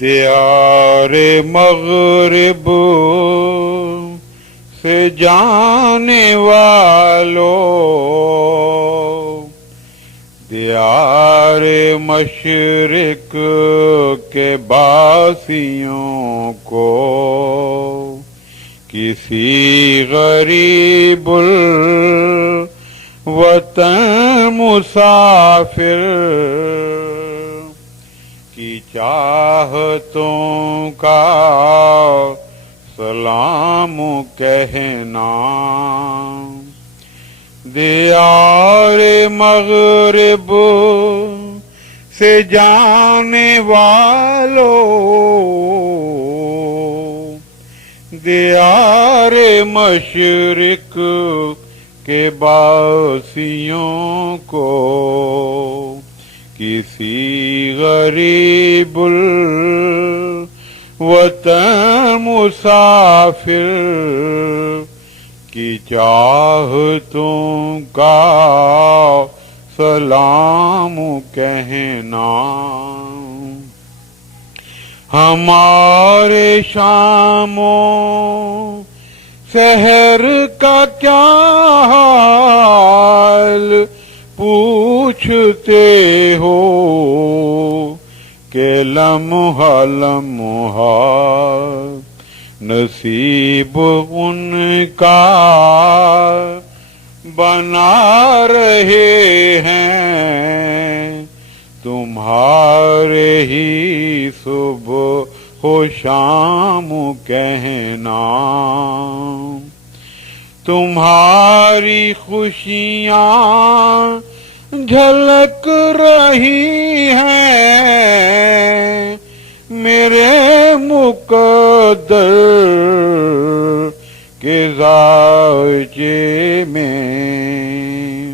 دیار مغرب سے جانے والوں، دیار مشرق کے باسیوں کو کسی غریب الوطن مسافر کی چاہتوں کا سلام کہنا، دیار مغرب سے جانے والوں، دیار مشرق کے باسیوں کو کسی غریب الوطن مسافر کی چاہتوں کا سلام کہنا۔ ہمارے شام و سحر کا کیا حال پوچھتے ہو کہ لمحہ لمحہ نصیب ان کا بنا رہے ہیں، تمہارے ہی صبح و شام کہنا۔ تمہاری خوشیاں جھلک رہی ہیں میرے مقدر کے ذائقے میں،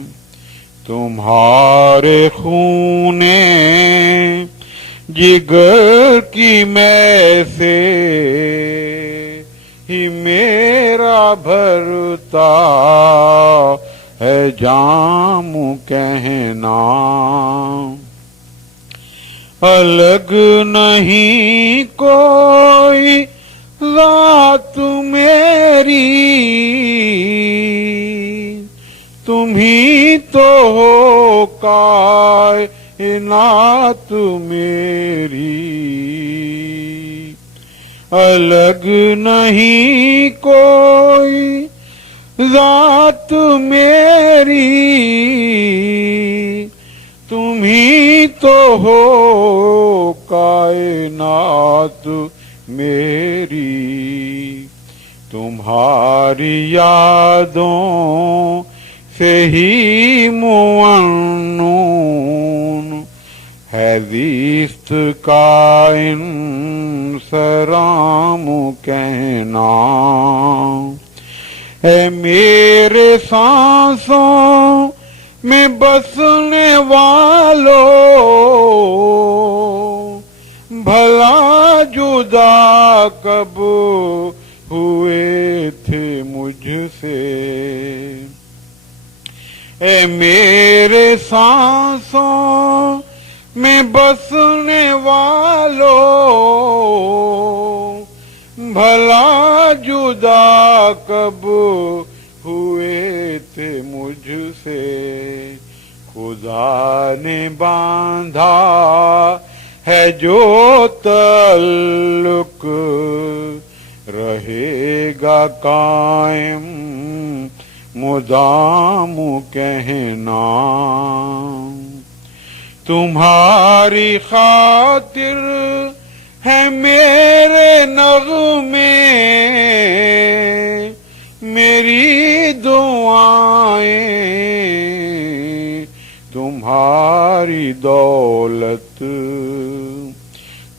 تمہارے خون جگر کی میں سے ہی میرا بھرتا ہے جام کہنا۔ الگ نہیں کوئی ذات میری، تم ہی تو ہو کائنات میری۔ الگ نہیں کوئی ذات میری، تم ہی تو ہو کائنات میری۔ تمہاری یادوں سے ہی معنون ہے زیست کا انصرام کہنا۔ اے میرے سانسوں میں بسنے والوں، بھلا جدا کب ہوئے تھے مجھ سے؟ اے میرے سانسوں میں بسنے والوں، بھلا جدا کب ہوئے تھے مجھ سے؟ خدا نے باندھا ہے جو تعلق رہے گا قائم مدام کہنا۔ تمہاری خاطر ہے میرے نغمے، میری دعائیں، تمہاری دولت،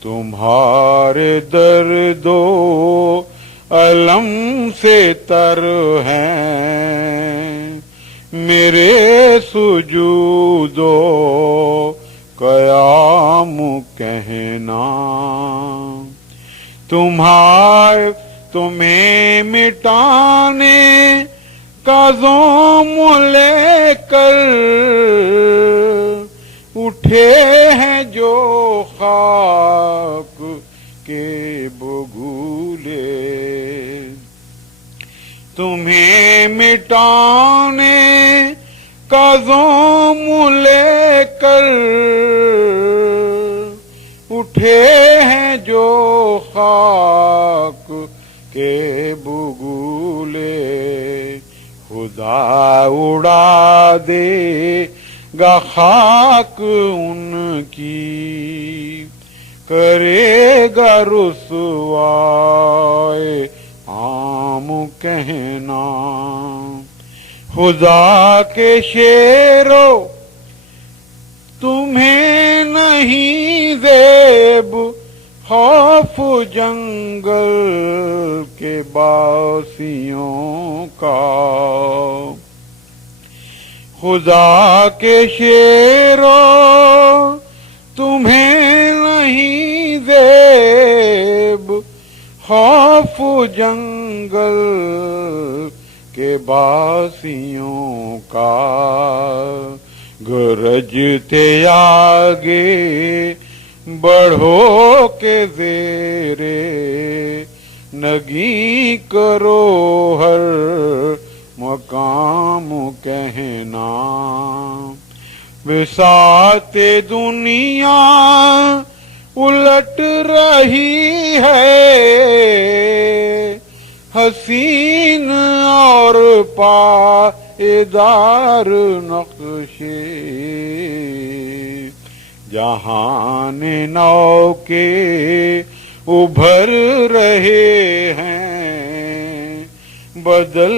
تمہارے درد و الم سے تر ہیں میرے سجود و قیام کہنا۔ تمہیں مٹانے کا زوم لے کر اٹھے ہیں جو خاک کے بگولے تمہیں مٹانے کا زوم لے کر اٹھے ہیں جو خاک کے بگولے خدا اڑا دے گا خاک ان کی کرے گا رسوائے عام کہنا خدا کے شیرو تمہیں نہیں زیب خوف جنگل کے باسیوں کا خدا کے شیرو تمہیں نہیں زیب خوف جنگل کے باسیوں کا گرجتے آگے بڑھو کے زیرے نگی کرو ہر مقام کہنا بساط دنیا الٹ رہی ہے حسین اور پائیدار نقشے جہان نو کے ابھر رہے ہیں بدل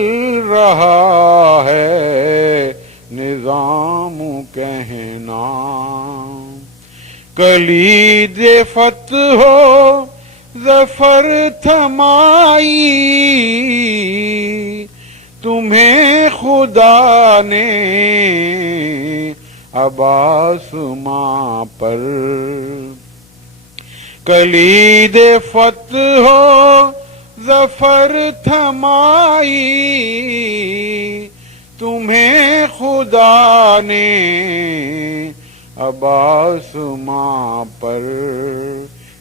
رہا ہے نظام کہنا کلید فتح ہو ظفر تھمائی تمہیں خدا نے آسماں پر کلید فتح ہو ظفر تھمائی تمہیں خدا نے آسماں پر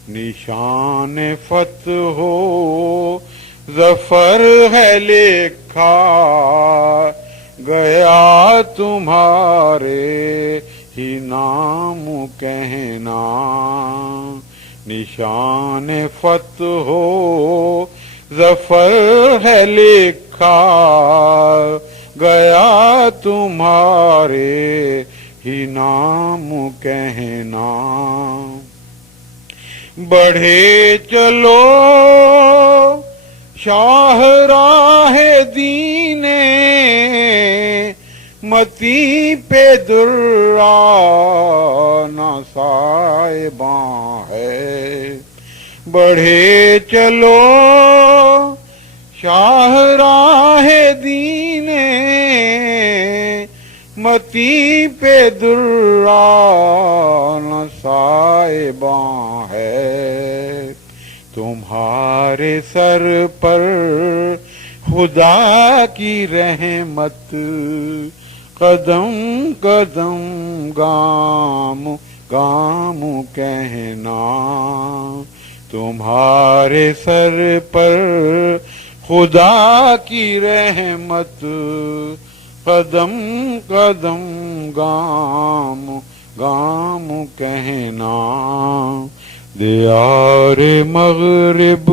نشان فتح ہو ظفر ہے لکھا گیا تمہارے ہی نام کہنا نشان فتح ہو ظفر ہے لکھا گیا تمہارے ہی نام کہنا بڑھے چلو شاہراہ دین متی پہ درانہ صاحباں ہے بڑھے چلو شاہراہ دین متی پہ درانہ صاحباں ہے تمہارے سر پر خدا کی رحمت قدم قدم گام گام کہنا تمہارے سر پر خدا کی رحمت قدم قدم گام گام کہنا دیار مغرب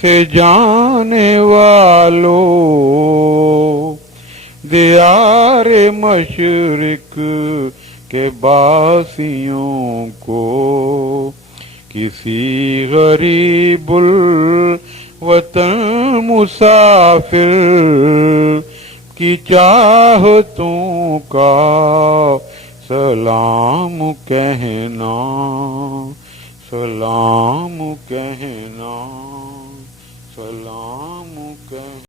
سے جانے والو دیار مشرق کے باسیوں کو کسی غریب الوطن مسافر کی چاہتوں کا سلام کہنا سلام کہنا سلام کہنا